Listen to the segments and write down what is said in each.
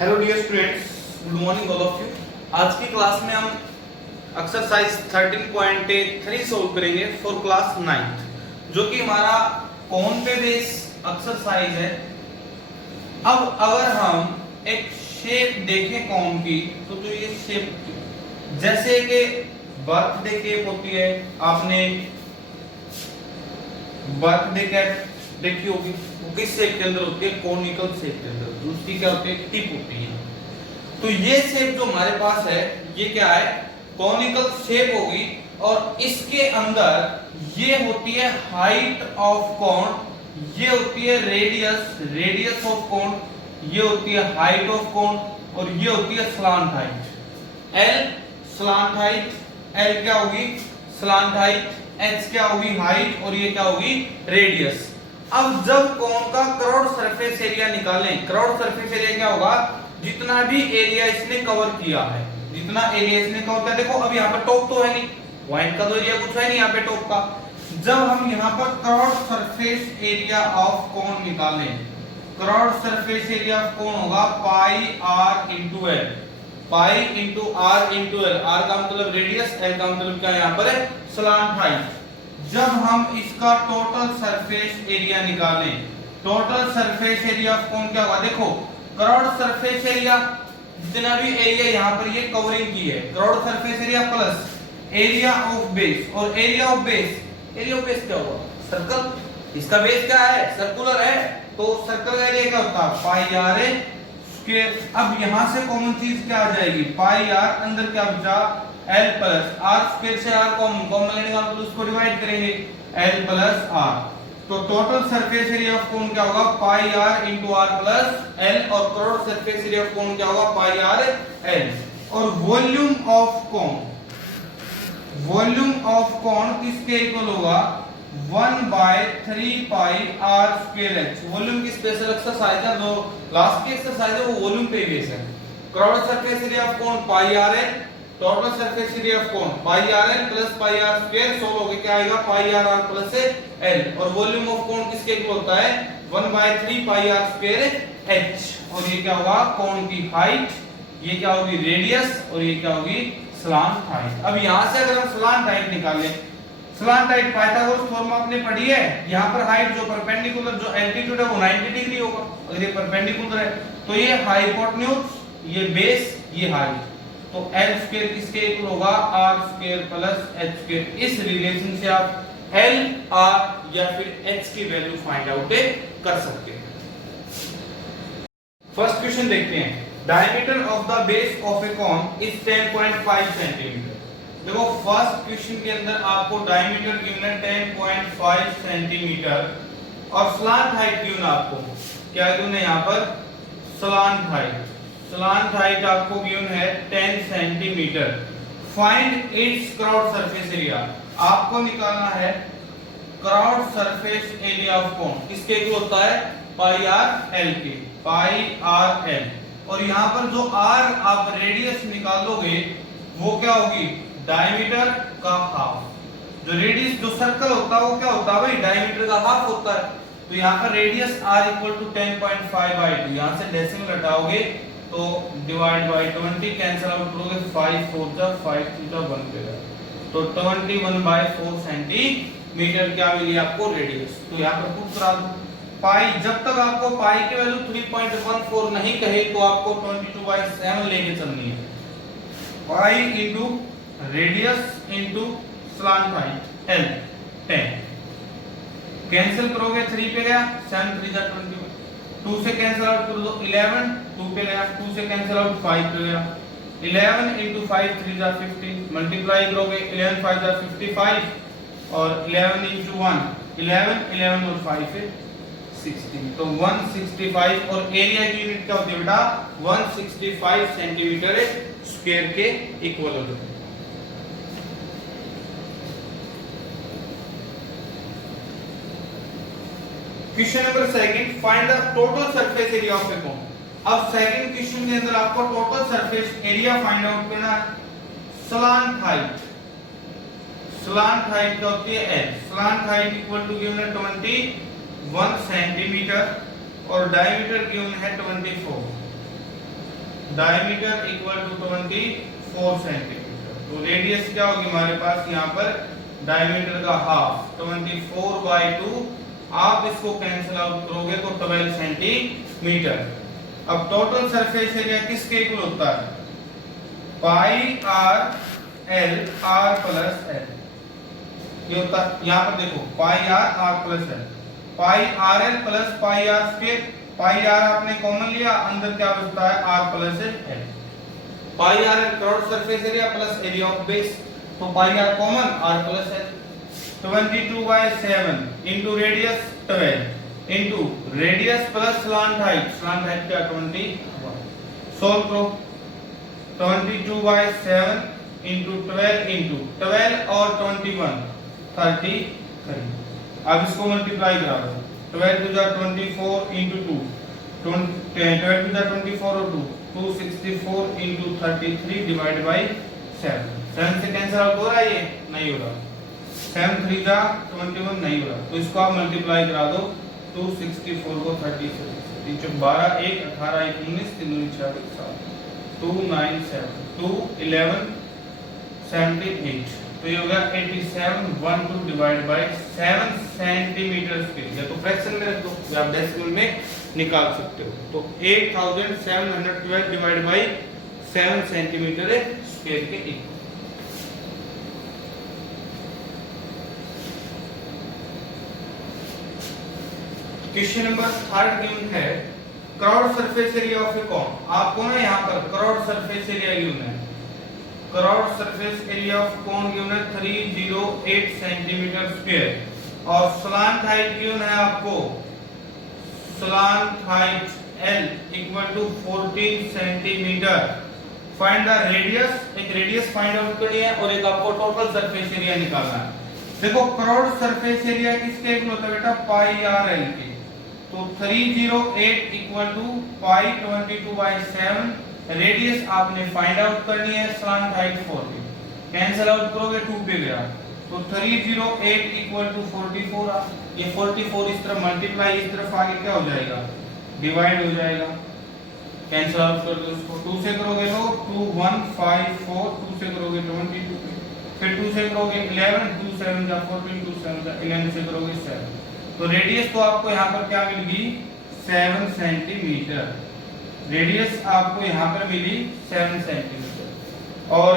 Hello dear students, good morning all of you. आज की class में हम एक्सरसाइज 13.3 सोल्व करेंगे फॉर क्लास 9th, जो कि हमारा कौन पे बेस एक्सरसाइज है। अब अगर हम एक शेप देखें कौन की, तो जो ये शेप जैसे कि बर्थडे केक होती है, आपने बर्थडे केक देखी होगी, वो किस शेप के अंदर होती है? कॉनिकल शेप के अंदर। दूसरी क्या होती है? टिप होती है। तो ये शेप जो हमारे पास है, ये क्या है? कॉनिकल शेप होगी, और इसके अंदर ये होती है हाइट ऑफ कोन, ये होती है रेडियस ऑफ कोन, ये होती है हाइट ऑफ कोन, और ये होती है slant height. L slant height, L क्या होगी? स्लांट हाइट, एच क्या होगी? हाइट, और ये क्या होगी? रेडियस। अब जब कोन का क्रॉस सरफेस एरिया निकालें, क्रॉस सरफेस एरिया क्या होगा? जितना भी एरिया इसने कवर किया है, जितना एरिया इसने कवर किया। देखो अब यहाँ पर टॉप तो है नहीं, पॉइंट का तो एरिया कुछ है नहीं यहाँ पे टॉप का। जब हम यहाँ पर cross surface area of cone निकालें, cross surface area of cone होगा pi R into L, pi into R into L. R का मतलब रेडियस, एल का मतलब क्या यहाँ पर है? Slant height. जब हम इसका टोटल सरफेस एरिया निकालें, total surface area of cone क्या होगा? देखो क्रॉस सरफेस एरिया, जितना भी एरिया यहाँ पर ये कवरिंग की है, cross surface area plus area of base, और एरिया ऑफ बेस क्या होगा? सर्कल। इसका बेस क्या है? सर्कुलर है, तो सर्कल का एरिया क्या होता है? Pi are square. अब यहां से कॉमन चीज क्या आ जाएगी? पाई आर, अंदर क्या बचा? एल प्लस आर स्क्वायर से आर कॉमन लेने का मतलब उसको डिवाइड करेंगे, एल प्लस आर। तो total surface area of cone क्या होगा? Pi R into R plus L, और cross surface area of cone क्या होगा? Pi are L. और volume of cone, volume of cone किसके इक्वल होगा? 1/3 pi are square H. Volume की special exercise है, जो लास्ट की एक्सरसाइज है वो वॉल्यूम पे बेस है। Cross surface area of cone pi are l, total surface area of cone pi R L plus pi are square, solve होके क्या आएगा? Pi r r plus L. और वॉल्यूम ऑफ कोन किसके equal होता है? 1/3 pi are square H. और ये क्या होगा? कोन की हाइट, ये क्या होगी? रेडियस, और ये क्या होगी? Slant height. अब यहां से अगर हम स्लांट हाइट निकालें, स्लांट हाइट पाइथागोरस फॉर्मूला आपने पढ़ी है। यहाँ पर हाइट जो परपेंडिकुलर, जो एल्टीट्यूड है वो 90 डिग्री होगा, अगर ये परपेंडिकुलर है तो ये हाइपोटेन्यूज, ये बेस, ये हाइट। तो एल स्क्वायर किसके इक्वल होगा? R square plus h square. इस रिलेशन से आप एल, आर या फिर एच की वैल्यू फाइंड आउट कर सकते हैं। फर्स्ट क्वेश्चन देखते हैं। Diameter of the base of a cone is 10.5 centimetre. देखो फर्स्ट क्वेश्चन के अंदर आपको डायमीटर गिवन है 10.5 सेंटीमीटर, और स्लांट हाइट गिवन आपको क्या गिवन है? यहाँ पर स्लांट हाइट, स्लांट हाइट आपको गिवन है 10 centimetre. Find its cross surface area, आपको निकालना है cross surface area of cone. किसके इक्वल होता है? पाई आर एल के, पाई आर एल। और यहाँ पर जो आर आप रेडियस निकालोगे वो क्या होगी? डायमीटर का हाफ। जो रेडियस, जो सर्कल होता है वो क्या होता है भाई? डायमीटर का हाफ होता है। तो यहाँ पर रेडियस r इक्वल टू 10.5/2, यहाँ से डेसिमल हटाओगे तो डिवाइड बाय 20, कैंसिल आउट करोगे 5 4 जा 5 2 जा 1 पे जा, तो 21/4 सेंटीमीटर क्या मिली आपको? रेडियस। तो यहाँ पर पुट करा दो पाई। जब तक आपको पाई की वैल्यू 3.14 नहीं कहे तो आपको 22/7 लेके चलनी है। पाई into radius into slant height L 10, cancel करोगे 3 पे गया, 7 3 जा 21, 2 से कैंसिल आउट करो तो 11, 2 पे गया, 2 से कैंसिल आउट 5 पे गया, 11 into 5 3 जा 50, मल्टीप्लाई करोगे 11 5 जा 55, और 11 into 1 11, 11 और 5 है 16, तो 165। और एरिया की यूनिट क्या होती है बेटा? 165 सेंटीमीटर स्क्वायर के इक्वल होता है। Question number second, find the total surface area of a cone. अब सेकंड क्वेश्चन के अंदर आपको total surface area find out करना है। स्लांट हाइट, स्लांट हाइट क्या होती है? L. Slant height equal to given है 21 सेंटीमीटर, और डायमीटर गिवन है 24। Diameter equal to 24 centimetre. तो रेडियस क्या होगी हमारे पास यहाँ पर डायमीटर का हाफ 24/2। आप इसको कैंसिल आउट करोगे तो 12 सेंटीमीटर। अब टोटल सरफेस एरिया किसके इक्वल होता है? Pi are L R plus L. ये होता है यहाँ पर देखो pi R plus L, pi R L plus pi are square. Pi R आपने कॉमन लिया, अंदर क्या बचता है R plus L. Pi are L cross surface area plus area of base, तो pi R common R plus L. 22/7 into radius 12 into radius plus slant height, slant height क्या 21। Solve करो 22/7 into 12 into 12 और 21 33। अब इसको multiply करा दो 12 to जा 24 into 2 12 to जा 24 और 2 264 इंटू 33 डिवाइड बाई 7। 7 से कैंसिल आउट हो रहा है, ये नहीं हो रहा। 7 3 जा 21 नहीं हो रहा, तो इसको आप मल्टीप्लाई करा दो 264 को 36 12 1 18 1 19 3 4 7 297 2 11 78। तो ये होगा 87 डिवाइड बाय 7 सेंटीमीटर स्क्वायर, या तो फ्रैक्शन में रख दो या आप डेसिमल में निकाल सकते हो। तो 8712 डिवाइड बाय 7 सेंटीमीटर स्क्वायर के इक्वल। क्वेश्चन नंबर 3 गिवन है cross surface area of a cone. आपको ना यहाँ पर क्रॉस सरफेस एरिया गिवन है, cross surface area of cone given है 308 सेंटीमीटर स्क्वायर और स्लांट हाइट गिवन है आपको, slant height L equal to 14 centimetre. Find the radius, एक रेडियस फाइंड आउट करनी है और एक आपको टोटल सरफेस एरिया निकालना है। देखो क्रॉस सरफेस एरिया किसके इक्वल होता है बेटा, पाई आर एल के। तो 308 इक्वल टू पाई 22/7। रेडियस आपने फाइंड आउट करनी है, स्लांट हाइट 14। कैंसिल आउट करोगे 2 पे गया, तो 308 इक्वल टू 44। ये 44 इस तरफ मल्टीप्लाई, इस तरफ आगे क्या हो जाएगा, डिवाइड हो जाएगा। कैंसिल आउट कर दो इसको, 2 से करोगे तो 2154, 2 से करोगे 22, फिर 2 से करोगे 11, 2 7 जा 14, 2 7 जा 11 से करोगे 7। तो रेडियस तो आपको यहाँ पर क्या मिलेगी 7 सेंटीमीटर। रेडियस आपको यहाँ पर मिली 7 सेंटीमीटर। और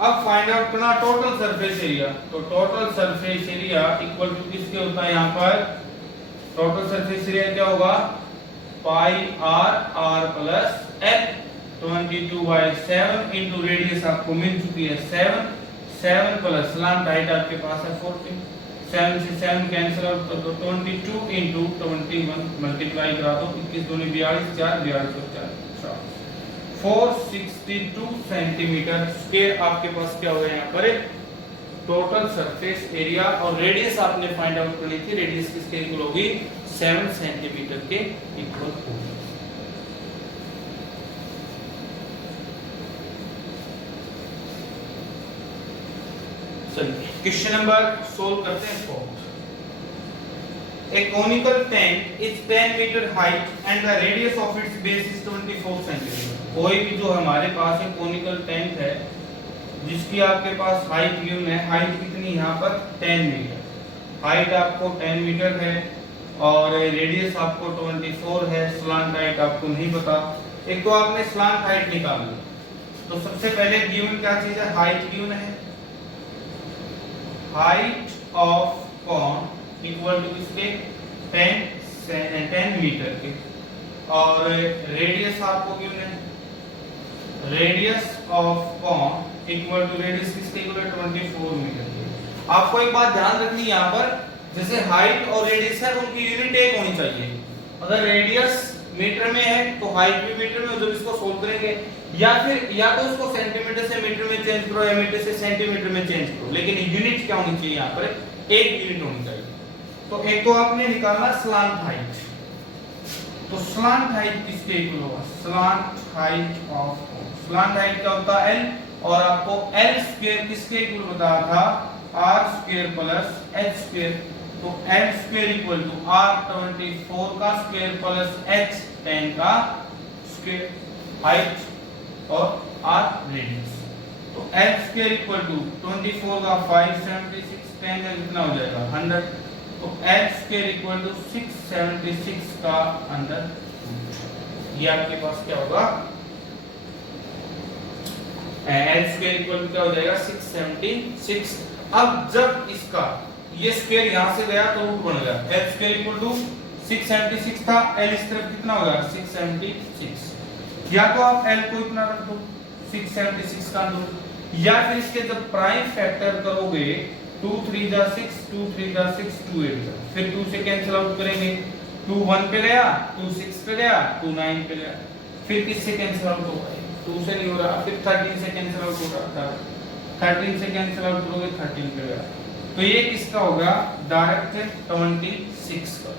अब फाइंड आउट करना टोटल सरफेस एरिया। तो total surface area equal to किसके होता है, यहाँ पर टोटल सरफेस एरिया क्या होगा, pi R plus L 22/7 into radius आपको मिल चुकी है 7 प्लस स्लांट हाइट आपके पास है 14। 7 से 7 कैंसिल आउट कर दो, 22 इंटू 21 मल्टीप्लाई करा दो, 21 दूनी 42 4 42 4 462 सेंटीमीटर स्क्वायर आपके पास क्या होगा यहाँ पर टोटल सरफेस एरिया। और रेडियस आपने फाइंड आउट करनी थी, रेडियस किसके इक्वल होगी, 7 सेंटीमीटर के इक्वल होगी। क्वेश्चन नंबर सोल्व करते हैं इसको। A conical tank is 10 meter height and the radius of its base is 24 centimeter। कोई भी जो हमारे पास एक कोनिकल टैंक है जिसकी आपके पास हाइट गिवन है, हाइट कितनी यहाँ पर 10 मीटर, हाइट आपको 10 मीटर है और रेडियस आपको 24 है, स्लांट हाइट आपको नहीं पता। एक तो आपने स्लांट हाइट निकालनी, तो सबसे पहले गिवन क्या चीज है, हाइट गिवन है, height of cone equal to किसके 10 मीटर के, और रेडियस आपको गिवन है, radius of cone equal to radius किसके इक्वल है 24 मीटर के। आपको एक बात ध्यान रखनी है यहाँ पर, जैसे हाइट और रेडियस है उनकी यूनिट एक होनी चाहिए। अगर रेडियस मीटर में है तो हाइट भी मीटर में, जब इसको सोल्व करेंगे या फिर या तो इसको सेंटीमीटर से मीटर में चेंज करो या मीटर से सेंटीमीटर में चेंज करो, लेकिन यूनिट क्या होनी चाहिए यहाँ पर, एक यूनिट होनी चाहिए। तो एक तो आपने निकालना स्लांट हाइट, तो स्लांट हाइट किसके इक्वल होगा, slant height of, slant height क्या होता है L, और आपको L स्क्वायर किसके इक्वल बताया था, R square plus H square. तो L square equal to R 24 का स्क्वायर प्लस H 10 का स्क्वायर। हाइट और r रेडियस। तो l स्क्वायर इक्वल टू 24 का 576 10 का कितना हो जाएगा 100। तो l स्क्वायर इक्वल टू 676 का अंडर ये आपके पास क्या होगा l स्क्वायर इक्वल टू क्या हो जाएगा 676। अब जब इसका ये स्क्वायर यहां से गया तो रूट बन गया l स्क्वायर इक्वल टू 676 था, l इस तरफ कितना होगा 676। या तो आप l को इतना रख दो 676 का दो, या फिर इसके जब प्राइम फैक्टर करोगे 2 3 जा 6 2 3 जा 6 2 8 जा, फिर 2 से कैंसिल आउट करेंगे 2 1 पे गया 2 6 पे गया 2 9 पे गया, फिर किससे कैंसिल आउट होगा 2 से नहीं हो रहा, फिर 13 से कैंसिल आउट हो रहा था 13 से कैंसिल आउट करोगे 13 पे गया। तो ये किसका होगा डायरेक्ट 26 का।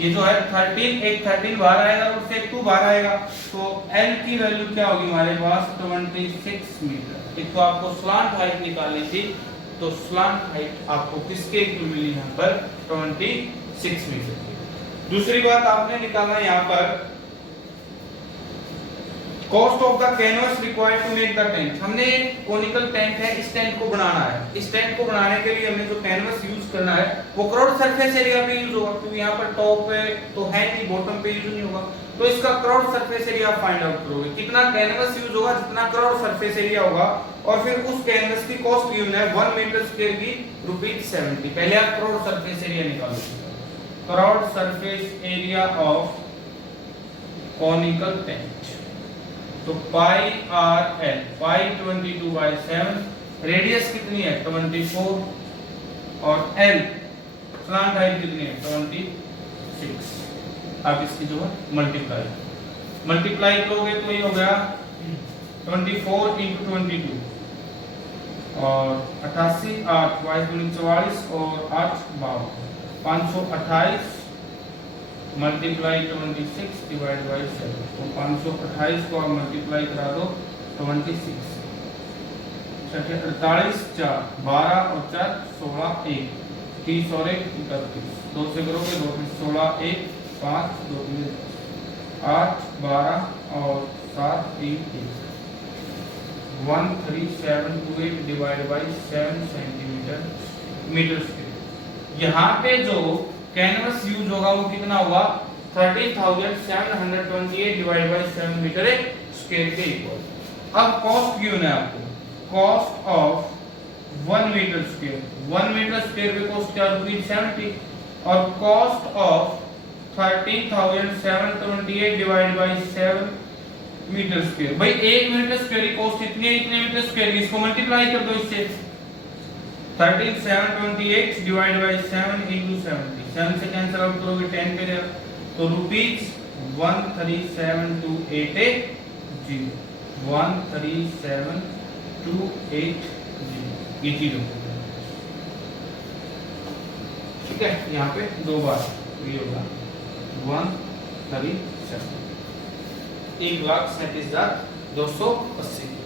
ये जो है 13 एक 13 बाहर आएगा और उससे एक 2 बाहर आएगा, तो L की वैल्यू क्या होगी हमारे पास 26 मीटर। एक तो आपको स्लांट हाइट निकालनी थी, तो स्लांट हाइट आपको किसके इक्वल मिली यहाँ पर 26 मीटर की। दूसरी बात आपने निकालना यहाँ पर cost of the canvas required to make the tent. हमने कोनिकल टेंट है, इस टेंट को बनाना है। इस टेंट को बनाने के लिए हमें जो कैनवस यूज करना है वो क्रॉस सरफेस एरिया पे यूज होगा, क्योंकि यहाँ पर टॉप पे तो है नहीं, बॉटम पे यूज नहीं होगा। तो इसका cross surface area find out करोगे, कितना कैनवस यूज होगा जितना क्रॉस सरफेस एरिया होगा, और फिर उस कैनवस की कॉस्ट गिवन है 1 मीटर स्क्वायर की ₹70। पहले आप क्रॉस सरफेस एरिया निकालो, cross surface area of conical tent. तो पाई आर एल, पाई 22/7, रेडियस कितनी है 24, और एल स्लांट हाइट कितनी है 26। आप इसकी जो है मल्टीप्लाई करोगे तो ये हो गया 24 × 22 और 88, 8 22 44 और 8 52, 528 मल्टीप्लाई 26 डिवाइड बाय 7। तो 528 को आप मल्टीप्लाई करा दो 26, 48 4 12 और 4 16 1 30 और 1 31, 2 से करोगे 2 से 16 1 5 2 3 8 12 और 7 3 1 13728 divide by 7 centimetre metre square. यहाँ पे जो कैनवस यूज होगा वो कितना होगा 13,728 डिवाइड बाय 7 मीटर स्क्वायर के इक्वल। अब कॉस्ट गिवन है आपको, cost of 1 metre square, 1 metre square पे कॉस्ट क्या ₹70, और cost of 13,728 divide by 7 metre square. भाई 1 मीटर स्क्वायर की कॉस्ट इतनी है, इतने मीटर स्क्वायर की, इसको मल्टीप्लाई कर दो इससे 13,728 डिवाइड बाय 7 × 70, 7 से कैंसिल आउट करोगे 10 पे गया, तो ₹137,280 137,280 ये चीज होगी। ठीक है, यहाँ पे 2 बार ये होगा 137, 1,37,280।